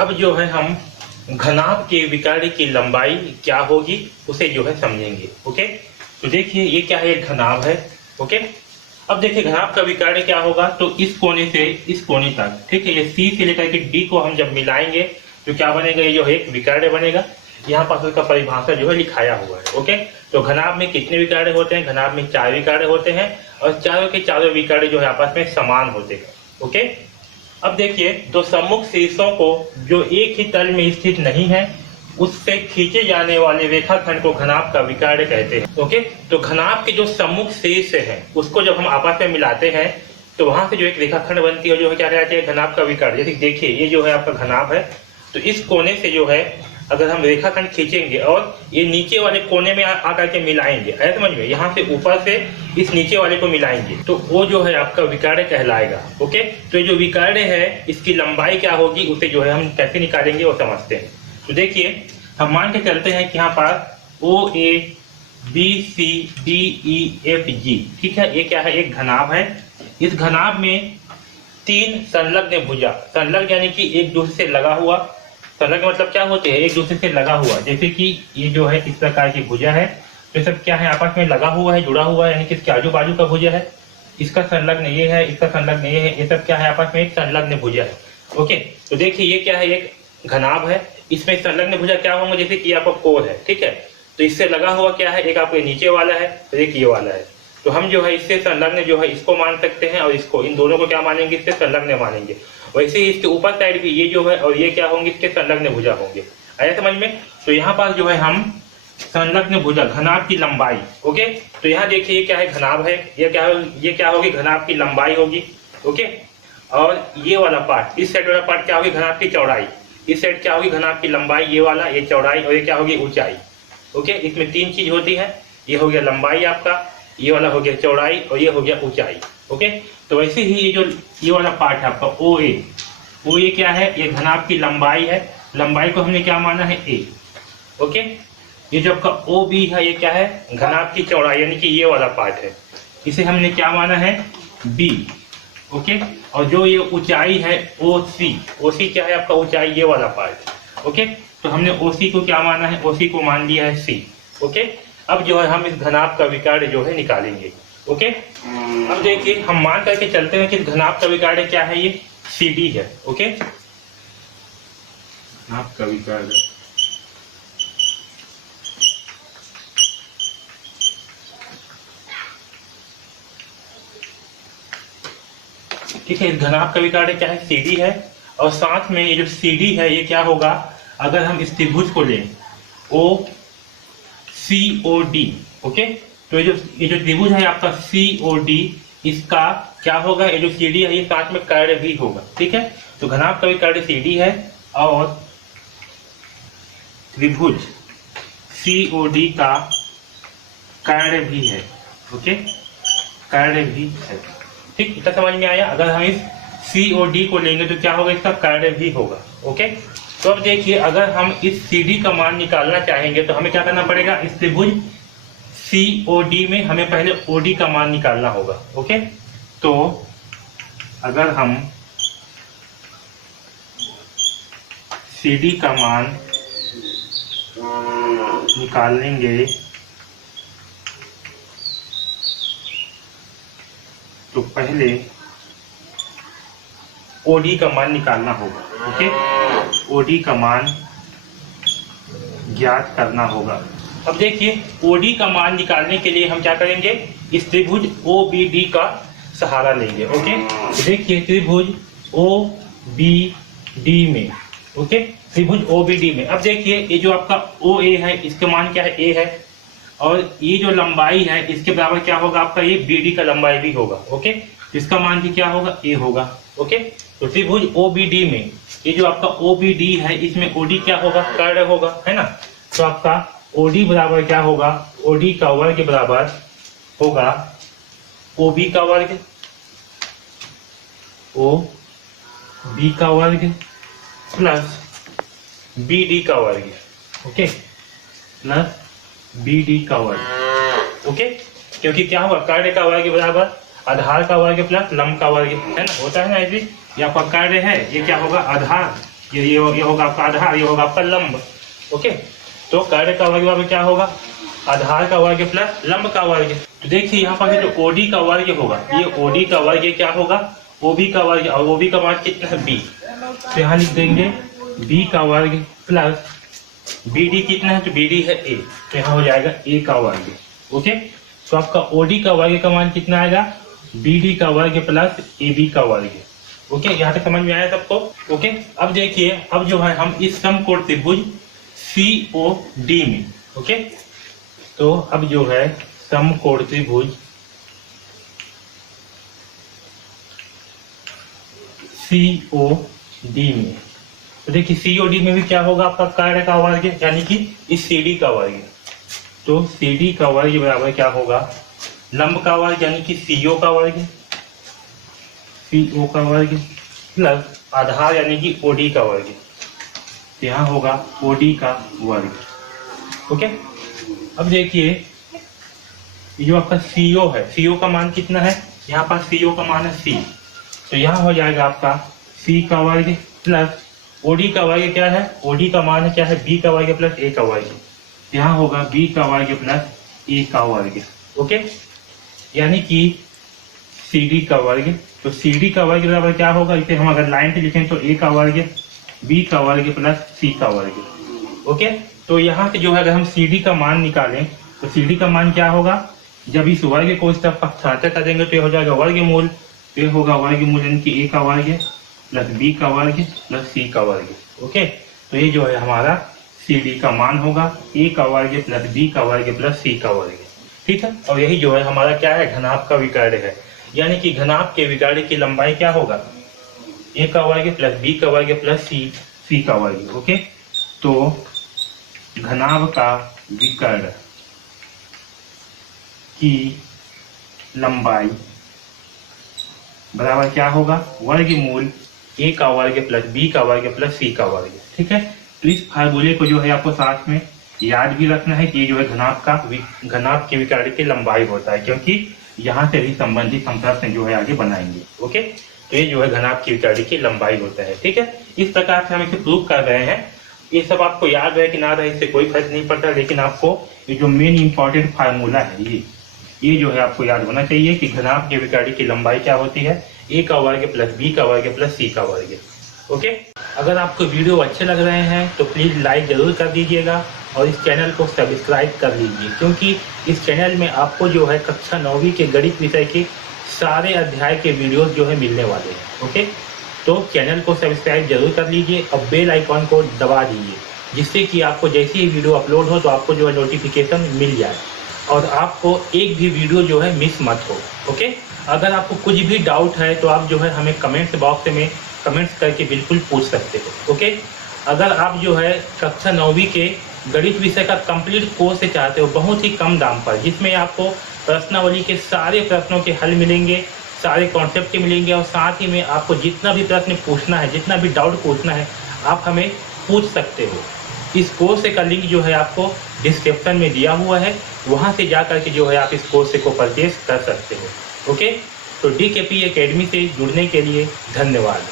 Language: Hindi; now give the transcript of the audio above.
अब जो है हम घनाभ के विकर्ण की लंबाई क्या होगी उसे जो है समझेंगे। ओके, तो देखिए ये क्या है, एक घनाभ है। ओके, अब देखिए घनाभ का विकर्ण क्या होगा, तो इस कोने से इस कोने तक, ठीक है, ये सी से लेकर के डी को हम जब मिलाएंगे तो क्या बनेगा, ये जो है एक विकर्ण बनेगा। यहाँ पर उसका परिभाषा जो है लिखाया हुआ है। ओके, तो घनाभ में कितने विकर्ण होते हैं, घनाभ में 4 विकर्ण होते हैं और चारों के चारों विकर्ण जो है आपस में समान होते हैं। ओके, अब देखिए दो सम्मुख शीर्षों को जो एक ही तल में स्थित नहीं है उससे खींचे जाने वाले रेखाखंड को घनाभ का विकर्ण कहते हैं। ओके, तो घनाभ के जो सम्मुख शीर्ष है उसको जब हम आपस में मिलाते हैं तो वहां से जो एक रेखाखंड बनती है जो है क्या कहते हैं, घनाभ का विकर्ण। जैसे देखिए ये जो है आपका घनाभ है, तो इस कोने से जो है अगर हम रेखाखंड खींचेंगे और ये नीचे वाले कोने में आकर के मिलाएंगे, ऐसे समझ में, यहाँ से ऊपर से इस नीचे वाले को मिलाएंगे तो वो जो है आपका विकर्ण कहलाएगा। ओके, तो ये जो विकर्ण है इसकी लंबाई क्या होगी उसे जो है हम कैसे निकालेंगे वो समझते हैं। तो देखिए हम मान के चलते हैं कि यहाँ पर ओ A B C D E F G, ठीक है, ये क्या है, एक घनाभ है। इस घनाभ में 3 संलग्न भुजा, संलग्न यानी कि एक दूसरे से लगा हुआ, संलग्न मतलब क्या होते हैं, एक दूसरे से लगा हुआ, जैसे कि ये जो है इस प्रकार की भुजा है, तो सब क्या है आपस में लगा हुआ है, जुड़ा हुआ है, यानी कि इसके आजू बाजू का भुजा है, इसका संलग्न ये है, इसका संलग्न ये है, ये सब क्या है आपस में एक संलग्न भुजा है। ओके, तो देखिए ये क्या है, एक घनाभ है, इसमें संलग्न भुजा क्या होंगे, जैसे कि आपका कोर है, ठीक है, तो इससे लगा हुआ क्या है, एक आपके नीचे वाला है और एक ये वाला है, तो हम जो है इससे संलग्न जो है इसको मान सकते हैं और इसको, इन दोनों को क्या मानेंगे, इससे संलग्न मानेंगे। वैसे ही इसके ऊपर साइड भी ये जो है और ये क्या होंगे, इसके संलग्न भुजा होंगे। आया समझ में? तो यहाँ पर जो है हम संलग्न भुजा, घनाभ की लंबाई। ओके, तो यहाँ देखिए ये क्या है, घनाभ है, ये क्या होगी, घनाभ की लंबाई होगी। ओके, और ये वाला पार्ट, इस साइड वाला पार्ट क्या होगी, घनाभ की चौड़ाई, इस साइड क्या होगी, घनाभ की लंबाई, ये वाला ये चौड़ाई, और ये क्या होगी, ऊंचाई। ओके, इसमें 3 चीज होती है, ये हो गया लंबाई आपका, ये वाला हो गया चौड़ाई और ये हो गया ऊंचाई। ओके, तो वैसे ही ये जो ये वाला पार्ट है आपका ओ ए क्या है, ये घनाभ की लंबाई है, लंबाई को हमने क्या माना है, ए। ओके, ये जो आपका ओ बी है ये क्या है, घनाभ की चौड़ाई, यानी कि ये वाला पार्ट है, इसे हमने क्या माना है, बी। ओके, और जो ये ऊंचाई है ओ सी क्या है आपका ऊंचाई, ये वाला पार्ट। ओके, तो हमने ओ सी को क्या माना है, ओ सी को मान लिया है सी। ओके, अब जो है हम इस घनाभ का विकर्ण जो है निकालेंगे। ओके, अब देखिए हम मान करके चलते हैं कि इस घनाभ का विकर्ण क्या है, ये सी डी है। ओके, घनाभ का विकर्ण ठीक है, इस घनाभ का विकर्ण क्या है, सी डी है, और साथ में ये जो सी डी है ये क्या होगा, अगर हम इस त्रिभुज को लें ओ सी ओ डी। ओके, तो ये जो त्रिभुज है आपका सी ओ डी, इसका क्या होगा, ये जो सी डी है ये साथ में कर्ण भी होगा। ठीक है, तो घनाभ का विकर्ण सी डी है और त्रिभुज सी ओ डी का कर्ण भी है। ओके, कर्ण भी है। ठीक, इतना समझ में आया। अगर हम इस सी ओ डी को लेंगे तो क्या होगा, इसका कर्ण भी होगा। ओके, तो अब देखिए अगर हम इस सी डी का मान निकालना चाहेंगे तो हमें क्या करना पड़ेगा, इस त्रिभुज सी ओ डी में हमें पहले ओ डी का मान निकालना होगा। ओके, तो अगर हम सी डी का मान निकाल लेंगे तो पहले ओडी का मान निकालना होगा। ओके, ओडी का मान ज्ञात करना होगा। अब देखिए ओडी का मान निकालने के लिए हम क्या करेंगे, इस त्रिभुज ओ बी डी का सहारा लेंगे। ओके, देखिए त्रिभुज ओ बी डी में, ओके, त्रिभुज ओ बी डी में, अब देखिए ये जो आपका ओ ए है इसका मान क्या है, ए है, और ये जो लंबाई है इसके बराबर क्या होगा आपका, ये बी डी का लंबाई भी होगा। ओके, इसका मान भी क्या होगा, ए होगा। ओके, तो त्रिभुज ओ बी डी में ये जो आपका ओ बी डी है इसमें ओडी क्या होगा, कर्ण होगा, है ना। तो आपका ओडी बराबर क्या होगा, ओडी का वर्ग बराबर होगा ओ बी का वर्ग, ओ बी का वर्ग प्लस बी डी का वर्ग। ओके, प्लस बी डी का वर्ग। ओके, क्योंकि क्या होगा, कर्ण का वर्ग बराबर आधार का वर्ग प्लस लंब का वर्ग, है ना, होता है ना ऐसे। ये आपका कर्ण है, ये क्या होगा, आधार ये होगा आपका आधार, ये होगा आपका लंब। ओके, तो कार्य का वर्ग में क्या होगा, आधार का वर्ग प्लस लंब का वर्ग। तो देखिए यहाँ पर जो ओडी का वर्ग होगा, ये ओडी का वर्ग ये क्या होगा, ओबी का वर्ग, और ओबी का मान कितना है बी, तो यहाँ लिख देंगे बी का वर्ग प्लस बीडी कितना है, तो बीडी है ए, तो यहाँ हो जाएगा ए का वर्ग। ओके, तो आपका ओडी का वर्ग का मान कितना आएगा, बीडी का वर्ग प्लस ए बी का वर्ग। ओके, यहाँ तक समझ में आया सबको। ओके, अब देखिए अब जो है हम इस समकोण त्रिभुज COD में, ओके, तो अब जो है समकोण त्रिभुज COD में, तो देखिए COD में भी क्या होगा, आपका कार्य का वर्ग यानी कि इस CD का वर्ग, तो CD का वर्ग बराबर क्या होगा, लंब का वर्ग यानी कि CO का वर्ग, CO का वर्ग प्लस आधार यानी कि OD का वर्ग, यहाँ होगा OD का वर्ग। ओके, अब देखिए जो आपका CO है, CO का मान कितना है, यहाँ पर CO का मान है C, तो यहाँ हो जाएगा आपका C का वर्ग प्लस OD का वर्ग क्या है, OD का मान है क्या है, B का वर्ग प्लस A का वर्ग, यहाँ होगा B का वर्ग प्लस A का वर्ग। ओके, यानी कि CD का वर्ग, तो CD का वर्ग बराबर क्या होगा, इसे हम अगर लाइन से लिखें तो A का वर्ग B का वर्ग प्लस C का वर्ग। ओके, तो यहाँ से जो है अगर हम CD का मान निकालें तो CD का मान क्या होगा, जब इस वर्ग को इस तरफ स्थानांतर कर देंगे तो ये हो जाएगा वर्गमूल, तो ये होगा वर्गमूल यानी कि A का वर्ग प्लस B का वर्ग प्लस C का वर्ग। ओके, तो ये जो है हमारा CD का मान होगा A का वर्ग प्लस B का वर्ग प्लस C का वर्ग। ठीक है, और यही जो है हमारा क्या है, घनाभ का विकर्ण है, यानी कि घनाभ के विकर्ण की लंबाई क्या होगा, A का वर्ग प्लस B का वर्ग प्लस C का वर्ग। ओके, तो घनाभ का विकर्ण की लंबाई बराबर क्या होगा, वर्गमूल A का वर्ग प्लस B का वर्ग प्लस C का वर्ग। ठीक है, तो इस फार्मूले को जो है आपको साथ में याद भी रखना है कि ये जो है घनाभ के विकर्ण की लंबाई होता है, क्योंकि यहाँ से भी संबंधित हम प्रश्न जो है आगे बनाएंगे। ओके, तो ये जो है घनाभ की विकर्ण की लंबाई होता है। ठीक है, इस प्रकार से हम इसे प्रूव कर रहे हैं। ये सब आपको याद रहे कि ना रहे इससे कोई फर्क नहीं पड़ता, लेकिन आपको ये जो मेन इंपॉर्टेंट फार्मूला है ये जो है आपको याद होना चाहिए कि घनाभ के विकर्ण की लंबाई क्या होती है, A का वर्ग प्लस B का वर्ग प्लस C का वर्ग। ओके, अगर आपको वीडियो अच्छे लग रहे हैं तो प्लीज़ लाइक ज़रूर कर दीजिएगा और इस चैनल को सब्सक्राइब कर लीजिए, क्योंकि इस चैनल में आपको जो है कक्षा 9वीं के गणित विषय के सारे अध्याय के वीडियोस जो है मिलने वाले हैं। ओके, तो चैनल को सब्सक्राइब जरूर कर लीजिए और बेल आइकॉन को दबा दीजिए, जिससे कि आपको जैसे ही वीडियो अपलोड हो तो आपको जो है नोटिफिकेशन मिल जाए और आपको एक भी वीडियो जो है मिस मत हो। ओके, अगर आपको कुछ भी डाउट है तो आप जो है हमें कमेंट्स बॉक्स में कमेंट्स करके बिल्कुल पूछ सकते हो। ओके, अगर आप जो है कक्षा 9वीं के गणित विषय का कंप्लीट कोर्स चाहते हो बहुत ही कम दाम पर, जिसमें आपको प्रश्नावली के सारे प्रश्नों के हल मिलेंगे, सारे कॉन्सेप्ट मिलेंगे और साथ ही में आपको जितना भी प्रश्न पूछना है, जितना भी डाउट पूछना है आप हमें पूछ सकते हो। इस कोर्स का लिंक जो है आपको डिस्क्रिप्शन में दिया हुआ है, वहां से जा करके जो है आप इस कोर्स को परचेज कर सकते हो। ओके, तो DKP एकेडमी से जुड़ने के लिए धन्यवाद।